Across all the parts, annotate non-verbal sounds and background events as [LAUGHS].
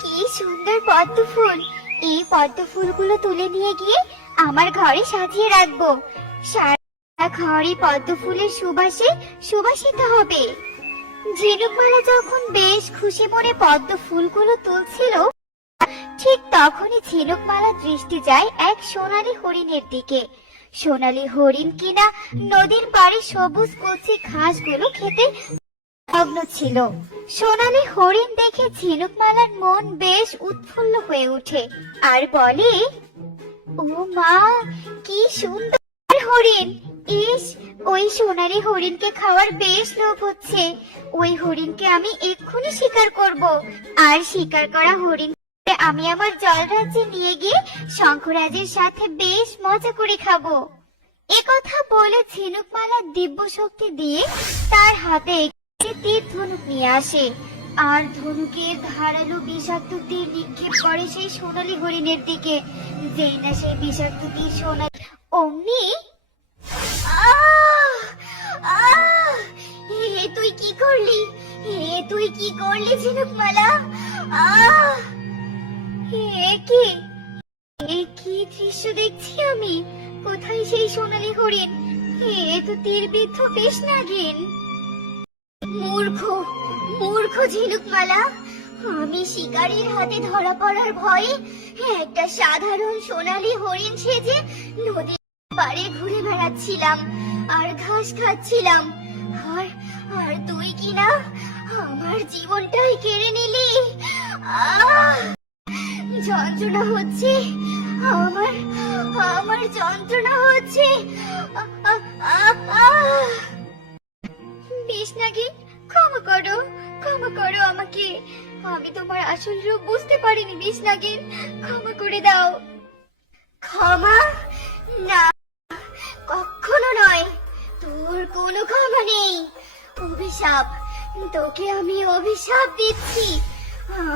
কি সুন্দর পদ্ম ফুল এই পদ্ম ফুলগুলো তুলে নিয়ে গিয়ে আমার ঘরে সাজিয়ে রাখব। সারা ঘরই পদ্ম ফুলের সুবাসে সুবাসিত হবে। ঝিনুকমালা যখন বেশ খুশি মনে পদ্ম ফুলগুলো তুলছিল, ঠিক তখনই ঝিনুকমালা দৃষ্টি যায় এক সোনালী হরিণের দিকে। সোনালী হরিণ কিনা নদীর পাড়ে সবুজ কচি ঘাসগুলো খেতে মগ্ন ছিল। সোনালী হরিণ দেখে ঝিনুকমালার মন বেশ উৎফুল্ল হয়ে ওঠে আর বলে, ও মা, কি সুন্দর হরিণ। ইস, ওই সোনালী হরিণকে খাওয়ার বেশ লোভ হচ্ছে। ওই হরিণকে আমি এক্ষুনি শিকার করব। আর শিকার করা হরিণ আমি আমার জলরাজ্যে নিয়ে গিয়ে শঙ্খরাজের সাথে বেশ মজা করে খাব। এ কথা বলে ঝিনুকমালা দিব্য শক্তি দিয়ে তার হাতে তীর ধনুক নিয়ে আসে। আর ধনুকের ধারালো বিষাক্ত তীর নিক্ষেপ করে সেই সোনালী হরিণের দিকে। যেই না সেই বিষাক্ত তীর সোনালী অমনি! আহ! তুই কি করলি? এ তুই কি করলি, ঝিনুকমালা? এ কি? এ কি দৃশ্য দেখছি আমি? কোথায় সেই সোনালী হরিণ? এ তো তীরবিদ্ধ বেশ নাগিন। মূর্খ মূর্খ ঝিনুকমালা আমি শিকারীর হাতে ধরা পড়ার ভয়ে একটা সাধারণ সোনালী হরিণ সেজে নদীর পাড়ে ঘুরে বেড়াচ্ছিলাম আর ঘাস খাচ্ছিলাম। আর আর তুই কি না আমার জীবনটাই কেড়ে নিলি? যন্ত্রণা হচ্ছে আমার আমার যন্ত্রণা হচ্ছে। আ- করো আমাকে। আমি তোমার আসল রূপ বুঝতে পারিনি বিষ নাগিন। ক্ষমা করে দাও। ক্ষমা? না, কখনো নয়। তোর কোনো ক্ষমা নেই। অভিশাপ, তোকে আমি অভিশাপ দিচ্ছি।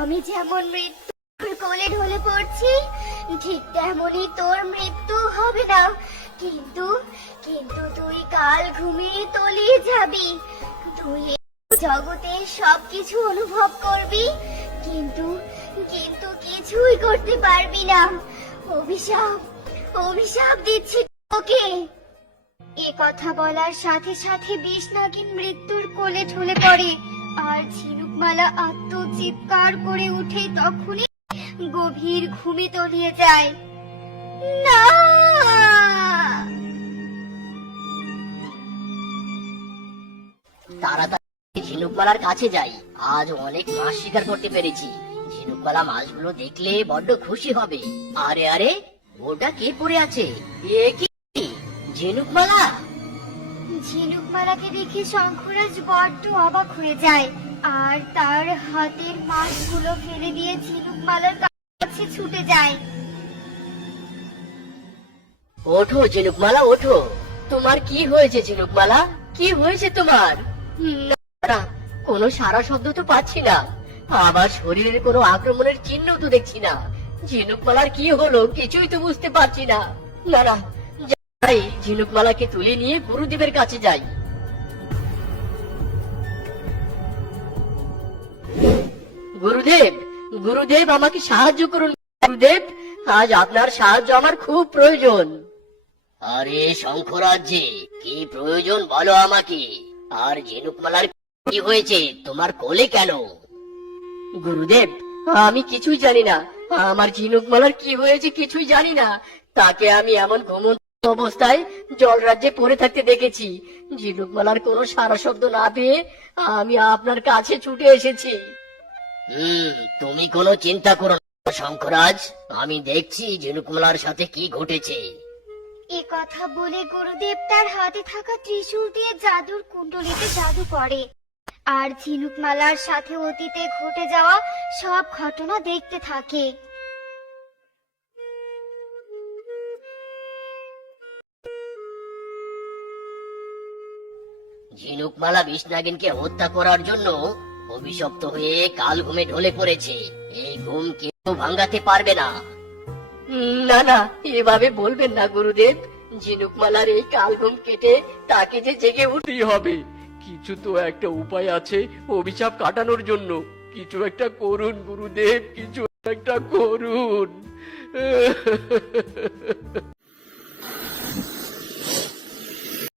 আমি যেমন মৃত্যুর কোলে ঢলে পড়ছি, ঠিক তেমনই তোর মৃত্যু হবে না। কিন্তু কিন্তু তুই কাল ঘুমিয়ে তলিয়ে যাবি। তুই জগতের সবকিছু অনুভব করবি, কিন্তু কিন্তু কিছুই করতে পারবি না। অভিশাপ অভিশাপ দিচ্ছি তোকে। এ কথা বলার সাথে সাথে বিষ মৃত্যুর কোলে ঢলে পড়ে। আর ঝিনুকমালা আত্মচিৎকার করে উঠে তখনই গভীর ঘুমে তলিয়ে যায়। না! তাড়াতাড়ি ঝিনুকমালার কাছে যাই। আজ অনেক মাছ শিকার করতে পেরেছি। ঝিনুকমালা মাছগুলো দেখলে বড্ড খুশি হবে। আরে আরে ওটা কে পড়ে আছে? এ কি? ঝিনুকমালা ঝিনুকমালাকে দেখে শঙ্খরাজ বড্ড অবাক হয়ে যায়। আর তার হাতের মাছগুলো ফেলে দিয়ে ঝিনুকমালার কাছে ছুটে যায়। ওঠো ঝিনুকমালা ওঠো। তোমার কি হয়েছে ঝিনুকমালা কি হয়েছে তোমার? না, কোনো সারা শব্দ তো পাচ্ছি না। আমার শরীরের কোনো আক্রমণের চিহ্ন তো দেখছি না। ঝিনুকমালার কি হলো কিছুই তো বুঝতে পারছি না। না না যাই ঝিনুকমালাকে তুলে নিয়ে গুরুদেবের কাছে যাই। গুরুদেব গুরুদেব আমাকে সাহায্য করুন। গুরুদেব আজ আপনার সাহায্য আমার খুব প্রয়োজন। আরে শঙ্করাজ্যে কি প্রয়োজন বলো আমাকে। আর ঝিনুকমালার কি হয়েছে? তোমার কোলে কেন? গুরুদেব আমি কিছুই জানি না। আমার ঝিনুকমালার কি হয়েছে কিছুই জানি না। তাকে আমি এমন ঘুমন্ত অবস্থায় জল রাজ্যে পড়ে থাকতে দেখেছি। ঝিনুকমালার কোনো সারা শব্দ না পেয়ে আমি আপনার কাছে ছুটে এসেছি। হুম তুমি কোনো চিন্তা করো না শঙ্করাজ। আমি দেখছি ঝিনুকমালার সাথে কি ঘটেছে। এ কথা বলে গুরুদেব তার হাতে থাকা ত্রিশূল দিয়ে জাদুর কুণ্ডলিতে জাদু করে। আর ঝিনুকমালার সাথে অতীতে ঘটে যাওয়া সব ঘটনা দেখতে থাকে। ঝিনুকমালা বিষ্ণাগিনকে হত্যা করার জন্য অভিশপ্ত হয়ে কাল ঘুমে ঢলে পড়েছে। এই ঘুম কেউ ভাঙাতে পারবে না। না না এভাবে বলবেন না গুরুদেব। ঝিনুকমালার এই কাল ঘুম কেটে তাকে যে জেগে উঠ করতেই হবে। কিছু তো একটা উপায় আছে অভিশাপ কাটানোর জন্য। কিছু একটা করুন, গুরুদেব, কিছু একটা করুন। [LAUGHS]